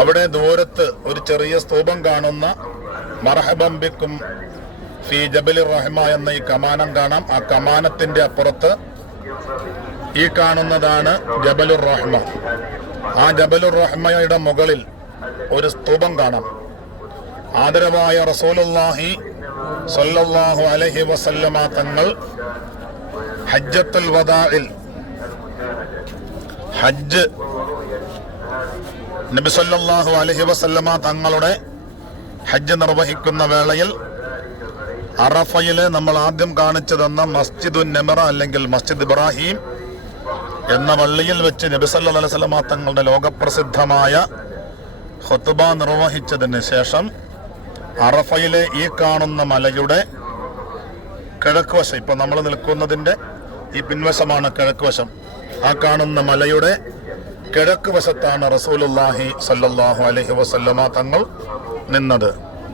അവിടെ ദൂരത്ത് ഒരു ചെറിയ സ്തൂപം കാണുന്ന മർഹബൻ ബിക്കും ഫി ജബലിർ റഹ്മ എന്ന ഈ കമാനം കാണാം. ആ കമാനത്തിന്റെ അപ്പുറത്ത് ഈ കാണുന്നതാണ് ജബലുർ റഹ്മ. ആ ജബലുർ റഹ്മയുടെ മുകളിൽ ഒരു സ്തൂപം കാണാം. ആദരവായ റസൂലുള്ളാഹി സ്വല്ലല്ലാഹു അലൈഹി വസല്ലമ തങ്ങൾ ഹജ്ജത്തുൽ വദാഇൽ ഹജ്ജ് നബി സല്ലല്ലാഹു അലൈഹി വസല്ലമ തങ്ങളുടെ ഹജ്ജ് നിർവഹിക്കുന്ന വേളയിൽ അറഫയില് നമ്മൾ ആദ്യം കാണിച്ചു തന്ന മസ്ജിദുൻ നമറ അല്ലെങ്കിൽ മസ്ജിദ് ഇബ്രാഹിം എന്ന പള്ളിയിൽ വെച്ച് നബി സല്ലല്ലാഹു അലൈഹി വസല്ലമ തങ്ങളുടെ ലോകപ്രസിദ്ധമായ ഖുത്ബ നിർവഹിച്ചതിന് ശേഷം അറഫയിലെ ഈ കാണുന്ന മലയുടെ കിഴക്ക് വശം, ഇപ്പൊ നമ്മൾ നിൽക്കുന്നതിന്റെ ഈ പിൻവശമാണ് കിഴക്ക് വശം. ആ കാണുന്ന മലയുടെ കിഴക്ക് വശത്താണ് റസൂലുള്ളാഹി സ്വല്ലല്ലാഹു അലൈഹി വസല്ലമ തങ്ങൾ നിന്നത്.